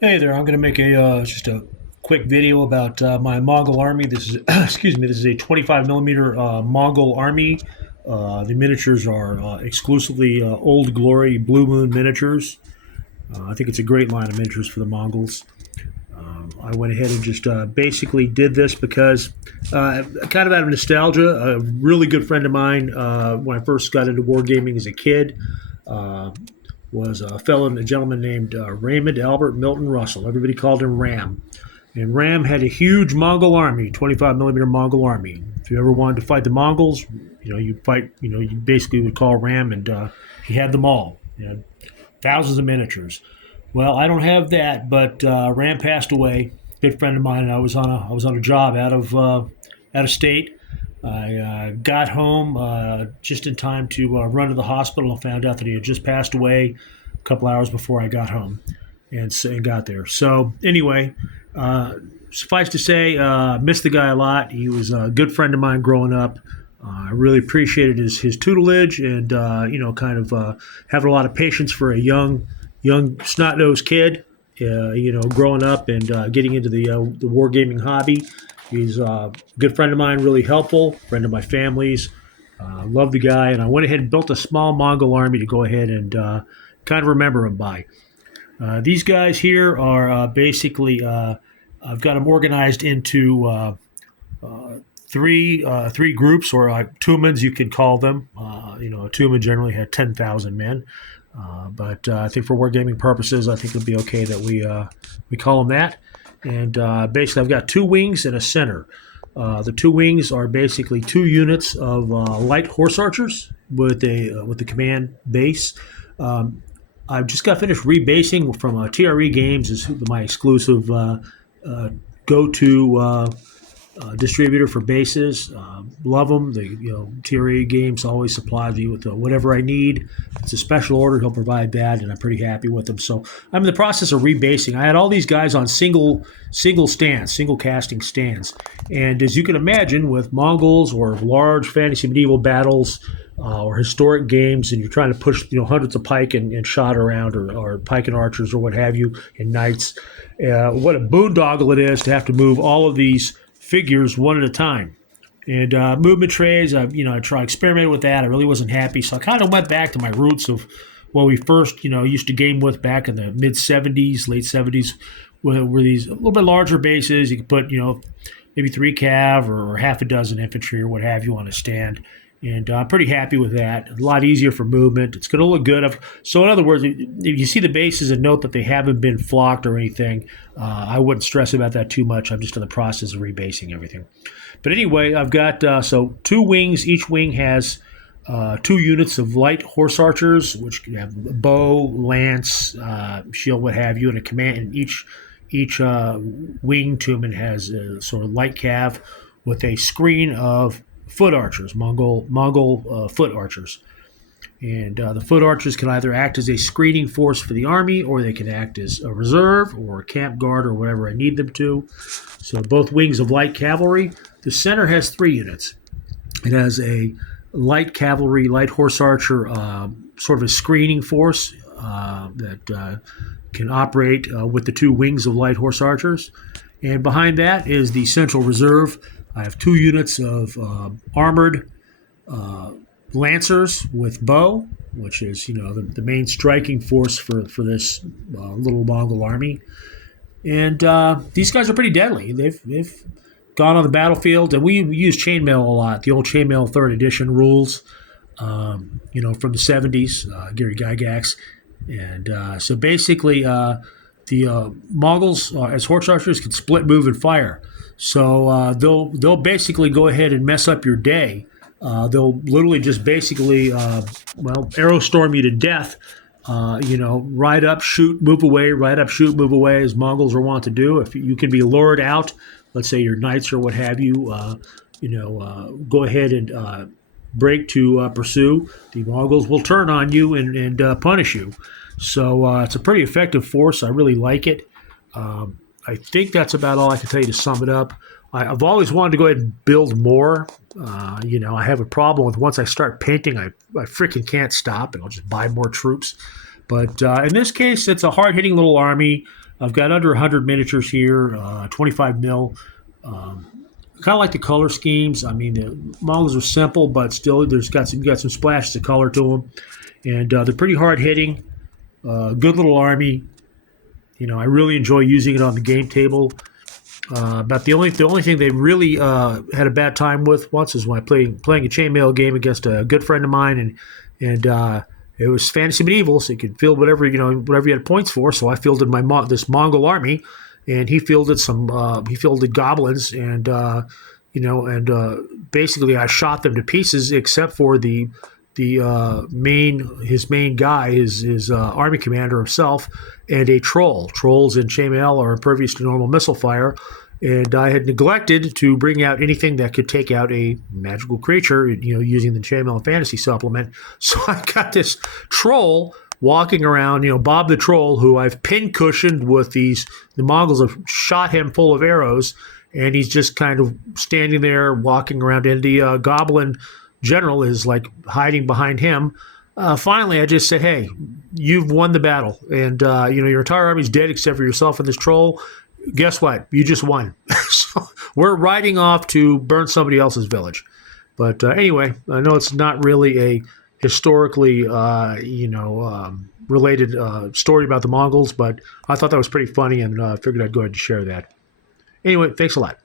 Hey there, I'm going to make a just a quick video about my Mongol Army. This is excuse me. This is a 25 millimeter Mongol Army. The miniatures are exclusively Old Glory Blue Moon miniatures. I think it's a great line of miniatures for the Mongols. I went ahead and just basically did this because kind of out of nostalgia. A really good friend of mine when I first got into wargaming as a kid. Uh, was a gentleman named Raymond Albert Milton Russell. Everybody called him Ram. And Ram had a huge Mongol army, 25 millimeter Mongol army. If you ever wanted to fight the Mongols, you fight, you basically would call Ram, and he had them all. Thousands of miniatures. Well, I don't have that, but Ram passed away. Good friend of mine, and I was on a job out of state. I got home just in time to run to the hospital and found out that he had just passed away a couple hours before I got home and got there. So anyway, suffice to say, missed the guy a lot. He was a good friend of mine growing up. I really appreciated his tutelage and kind of having a lot of patience for a young snot-nosed kid. Growing up and getting into the wargaming hobby. He's a good friend of mine, really helpful, friend of my family's. Love the guy, and I went ahead and built a small Mongol army to go ahead and kind of remember him by. These guys here are basically, I've got them organized into three groups, or tumens, you could call them. A tumen generally had 10,000 men. But I think for wargaming purposes, I think it'll be okay that we call them that. And basically, I've got two wings and a center. The two wings are basically two units of light horse archers with the command base. I've just got finished rebasing from TRE Games, is my exclusive go-to distributor for bases. Love them. TRE Games always supplies me with whatever I need. If it's a special order, he'll provide that, and I'm pretty happy with them. So I'm in the process of rebasing. I had all these guys on single stands, single casting stands, and as you can imagine, with Mongols or large fantasy medieval battles or historic games, and you're trying to push hundreds of pike and shot around, or pike and archers or what have you, and knights, what a boondoggle it is to have to move all of these figures one at a time. And movement trays, I experimented with that. I really wasn't happy, so I kind of went back to my roots of what we first used to game with back in the mid 70s, late 70s, were these a little bit larger bases. You could put maybe 3 cav or half a dozen infantry or what have you on a stand. And I'm pretty happy with that. A lot easier for movement. It's going to look good. So in other words, if you see the bases and note that they haven't been flocked or anything, I wouldn't stress about that too much. I'm just in the process of rebasing everything. But anyway, I've got two wings. Each wing has 2 units of light horse archers, which have bow, lance, shield, what have you, and a command. And each wing tumen has a sort of light cav with a screen of foot archers, Mongol foot archers. And the foot archers can either act as a screening force for the army, or they can act as a reserve or a camp guard or whatever I need them to. So both wings of light cavalry. The center has 3 units. It has a light cavalry, light horse archer, sort of a screening force that can operate with the 2 wings of light horse archers. And behind that is the central reserve. I have 2 units of armored lancers with bow, which is the main striking force for this little Mongol army. And these guys are pretty deadly. They've gone on the battlefield, and we use chainmail a lot. The old chainmail 3rd edition rules, from the 70s, Gary Gygax. And so basically, the Mongols as horse archers can split, move, and fire. So they'll basically go ahead and mess up your day. They'll literally just basically arrow storm you to death. Ride up, shoot, move away, ride up, shoot, move away, as Mongols are wont to do. If you can be lured out, let's say your knights or what have you, go ahead and break to pursue. The Mongols will turn on you and punish you. So it's a pretty effective force. I really like it. I think that's about all I can tell you to sum it up. I've always wanted to go ahead and build more. I have a problem with once I start painting, I freaking can't stop, and I'll just buy more troops. But in this case, it's a hard-hitting little army. I've got under 100 miniatures here, 25 mil. Kind of like the color schemes. I mean, the Mongols are simple, but still, there's got some splashes of color to them, and they're pretty hard hitting. Good little army. I really enjoy using it on the game table. But the only thing they really had a bad time with once is when I playing a chainmail game against a good friend of mine, and it was fantasy medieval, so you could field whatever you had points for. So I fielded this Mongol army, and he fielded goblins, and basically I shot them to pieces except for his main guy, his army commander himself, and a troll. Trolls in chainmail are impervious to normal missile fire, and I had neglected to bring out anything that could take out a magical creature, using the chainmail fantasy supplement. So I got this troll walking around, Bob the Troll, who I've pin-cushioned with the Mongols have shot him full of arrows, and he's just kind of standing there walking around, and the goblin general is like hiding behind him. Finally, I just said, "Hey, you've won the battle, and your entire army's dead except for yourself and this troll. Guess what? You just won." So we're riding off to burn somebody else's village. But anyway, I know it's not really a historically, related story about the Mongols, but I thought that was pretty funny, and figured I'd go ahead and share that. Anyway, thanks a lot.